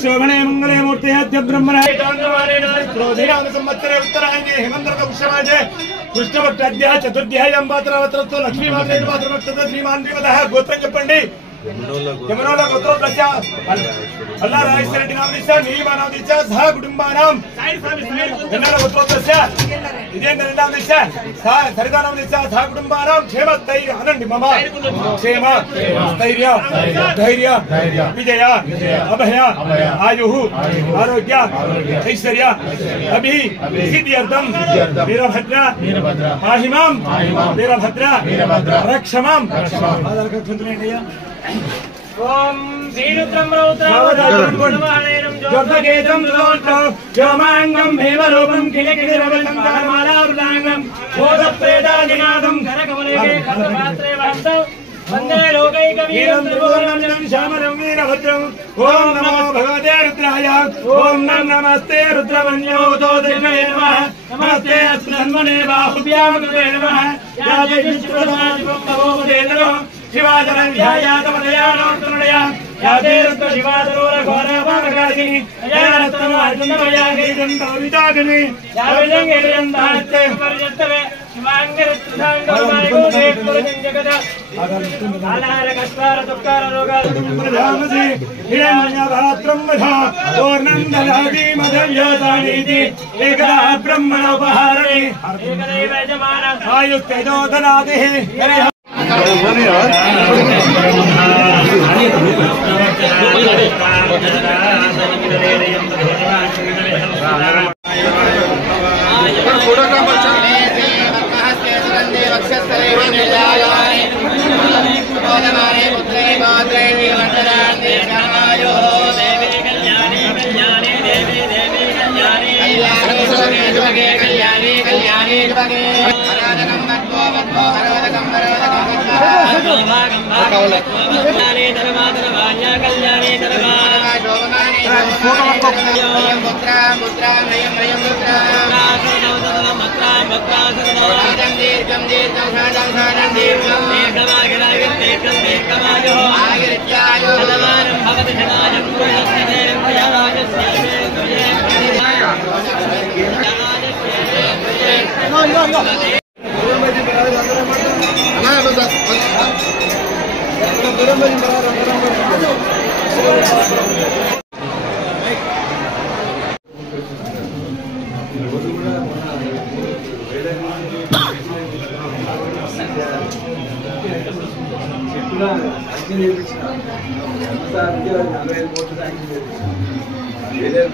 శోభనే మంగళే మూర్తి అద్య బ్రహ్మణే ఉత్తరాయణే హేమంద్ర పుష్యమాజే కృష్ణభక్త అద్య చతుర్థ్యాయం పాత్రవత్రతో లక్ష్మీమాత్ర శ్రీమాన్ గోత్రం చెప్పండి. యమునోల గోత్రం దశ అల్లా రాజేశ్వరెడ్డి నామ దిశ నీలిమా నామ దిశ సహ కుటుంబానాం యమునోల గోత్రం దశ విజేంద్ర నామ దిశ సరితా నామ దిశ సహ కుటుంబానాం క్షేమ ధైర్య అనండి మమ క్షేమ ధైర్య ధైర్య విజయ అభయ ఆయు ఆరోగ్య ఐశ్వర్య అభి సిద్ధ్యర్థం వీరభద్ర పాహిమాం వీరభద్ర రక్షమాం. ఓం శ్రీరుద్రం రౌద్రం జ్యోతకేతం వ్యోమాంగం భీమరూపం కిలకిలిరవలంకారమాలావృతాంగం బోధప్రేతాదినాదం కరకమలే కథపాత్రే వహంతం వందే లోకైకవీరం త్రిభువనం శ్యామరం వీరభద్రం. ఓం నమో భగవతే రుద్రాయ. ఓం నమస్తే రుద్రవన్యోతో దివ్యే నమః. నమస్తే అస్మన్మనే బాహుభ్యాం కృతే నమః. యాదే విష్ణుప్రదాదిపం నమోదేంద్రో శివాజనం ధ్యాయాతమదయానోత్తమదయా యాదే రుద్ర శివాదరోరఘోరవామకారిణి అజానత్తమార్జునమయాగీతం తౌవితాగిని యావిజంగేరియందానత్తే పరిజత్తవే శివాంగరిత్తాంగరమాయగోదేకులజగద ఆలార కష్టార దుఃఖార రోగార ప్రధామసి హిరణ్యభాత్రం వధా పూర్ణందలాది మదవ్యోతానీతి ఏకదా బ్రహ్మణోపహారణి ఏకదైవ యజమాన ఆయుస్తేజోధనాదిః.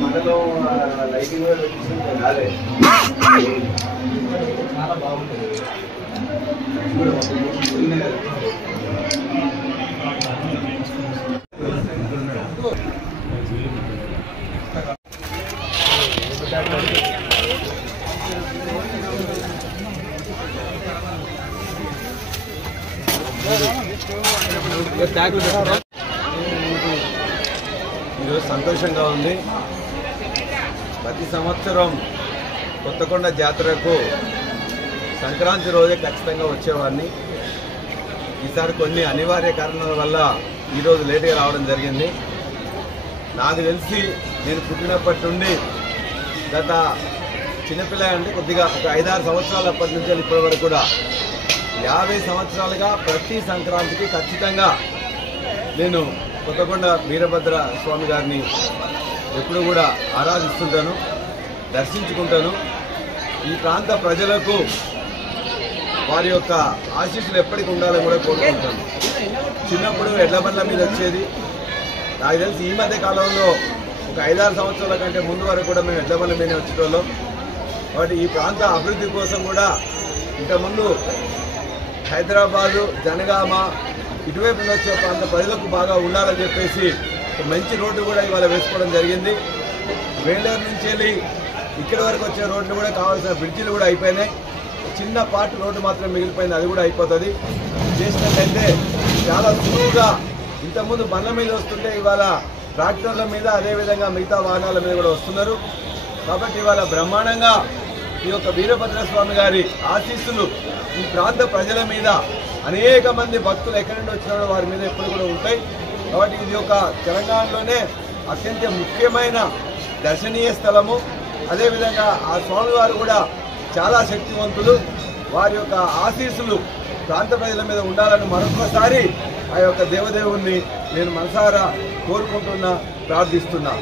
మండలం లైటింగ్ రాలే చాలా బాగుంటుంది. ఈరోజు సంతోషంగా ఉంది. ప్రతి సంవత్సరం కొత్తకొండ జాతరకు సంక్రాంతి రోజే ఖచ్చితంగా వచ్చేవాడిని. ఈసారి కొన్ని అనివార్య కారణాల వల్ల ఈరోజు లేటుగా రావడం జరిగింది. నాకు తెలిసి నేను పుట్టినప్పటి నుండి గత చిన్నపిల్ల అంటే కొద్దిగా ఒక 5-6 సంవత్సరాలు అప్పటి నుంచి ఇప్పటి వరకు కూడా 50 సంవత్సరాలుగా ప్రతి సంక్రాంతికి ఖచ్చితంగా నేను కొత్తకొండ వీరభద్ర స్వామి గారిని ఎప్పుడు కూడా ఆరాధిస్తుంటాను, దర్శించుకుంటాను. ఈ ప్రాంత ప్రజలకు వారి యొక్క ఆశీస్సులు ఎప్పటికీ ఉండాలని కూడా కోరుకుంటాను. చిన్నప్పుడు ఎడ్ల బండ్ల మీద వచ్చేది. నాకు తెలిసి ఈ మధ్య కాలంలో ఒక 5-6 సంవత్సరాల కంటే ముందు వరకు కూడా మేము ఎడ్ల బండ్ల మీద వచ్చేటోళ్ళం. కాబట్టి ఈ ప్రాంత అభివృద్ధి కోసం కూడా ఇంతకుముందు హైదరాబాదు, జనగామ ఇటువైపు వచ్చే ప్రాంత ప్రజలకు బాగా ఉండాలని చెప్పేసి మంచి రోడ్డు కూడా ఇవాళ వేసుకోవడం జరిగింది. వేలేరు నుంచి వెళ్ళి ఇక్కడి వరకు వచ్చే రోడ్లు కూడా కావాల్సిన బ్రిడ్జిలు కూడా అయిపోయినాయి. చిన్న పార్ట్ రోడ్డు మాత్రం మిగిలిపోయింది, అది కూడా అయిపోతుంది. చేసినట్లయితే చాలా సులువుగా ఇంతకుముందు బండ్ల మీద వస్తుంటే ఇవాళ ట్రాక్టర్ల మీద అదేవిధంగా మిగతా వాహనాల మీద కూడా వస్తున్నారు. కాబట్టి ఇవాళ బ్రహ్మాండంగా ఈ యొక్క వీరభద్రస్వామి గారి ఆశీస్సులు ఈ ప్రాంత ప్రజల మీద, అనేక మంది భక్తులు ఎక్కడి నుండి వచ్చిన వారి మీద ఎప్పుడు కూడా ఉంటాయి. కాబట్టి ఇది ఒక తెలంగాణలోనే అత్యంత ముఖ్యమైన దర్శనీయ స్థలము. అదేవిధంగా ఆ స్వామివారు కూడా చాలా శక్తివంతులు. వారి యొక్క ఆశీస్సులు ప్రాంత ప్రజల మీద ఉండాలని మరొకసారి ఆ యొక్క దేవదేవుణ్ణి నేను మనసారా కోరుకుంటున్నా, ప్రార్థిస్తున్నా.